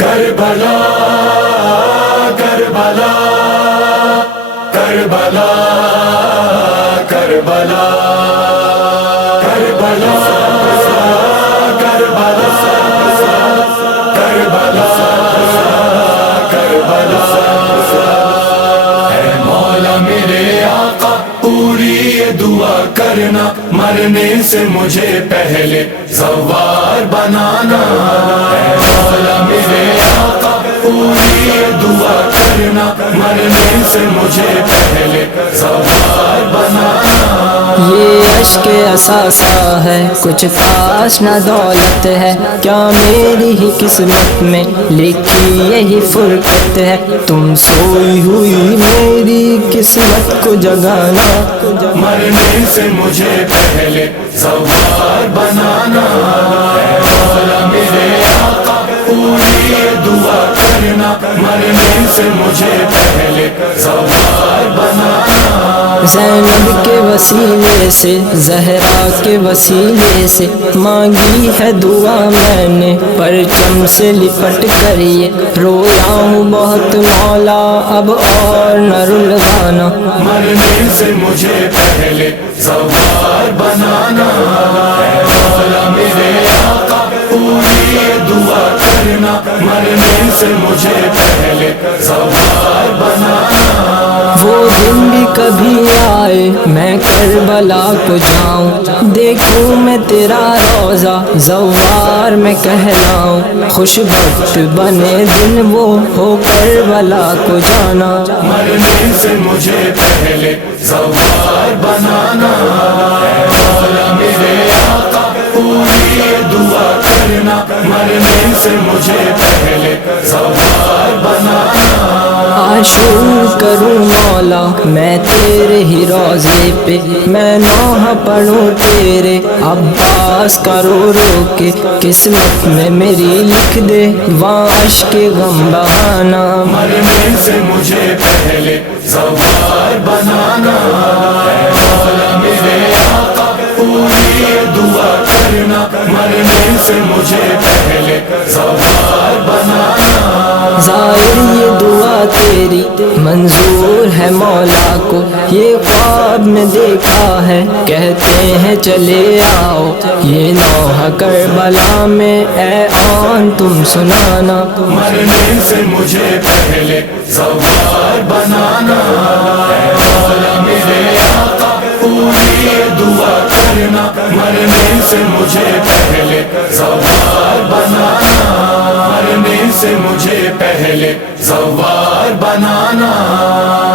کربلا کربلا کربلا کربلا کربلا کربلا کربلا کربلا. کر مولا میرے آقا، پوری دعا کرنا، مرنے سے مجھے پہلے سوار بنانا۔ دعا کرنا مرنے سے مجھے پہلے زوار بنانا یہ عشق اثاثہ ہے، کچھ خاص نہ دولت ہے۔ کیا میری ہی قسمت میں لکھی یہی فرقت ہے؟ تم سوئی ہوئی میری قسمت کو جگانا۔ مرنے سے مجھے پہلے زوار بنانا۔ زینب کے وسیلے سے، زہرا کے وسیلے سے مانگی ہے دعا میں نے، پرچم سے لپٹ کر یہ رویا ہوں بہت مولا، اب اور نہ رلوانا۔ مرنے سے مجھے پہلے زوار بنانا اے مولا میرے آقا، پوری دعا کرنا۔ مرنے سے مجھے پہلے زوار کبھی آئے میں کربلا کو جاؤں۔ دیکھوں میں تیرا روزہ زوار میں کہلاؤں۔ خوش بخت بنے دن وہ ہو کربلا کو جانا۔ مرنے سے مجھے پہلے زوار بنانا مولا میرے آقا، پوری دعا کرنا۔ مرنے سے مجھے پہلے زوار بنانا۔ آشور کروں مولا میں تیرے ہی روزے پہ میں نوح پڑھوں تیرے عباس کا رو کے قسمت میں میری لکھ دے واش کے غم بہانا۔ مرنے سے مجھے پہلے زوار بنانا مولا میرے آقا پوری دعا کرنا۔ مرنے سے مجھے پہلے زوار بنانا۔ ظاہر تیری منظور ہے مولا کو، یہ خواب میں دیکھا ہے۔ کہتے ہیں چلے آؤ، یہ نوح کربلا میں۔ اے آن، تم سنانا۔ مرنے سے مجھے پہلے زوار بنانا۔ اے مولا، میرے آقا، پوری دعا کرنا۔ مرنے سے مجھے پہلے زوار بنانا۔ مرنے سے مجھے پہلے زوار بنانا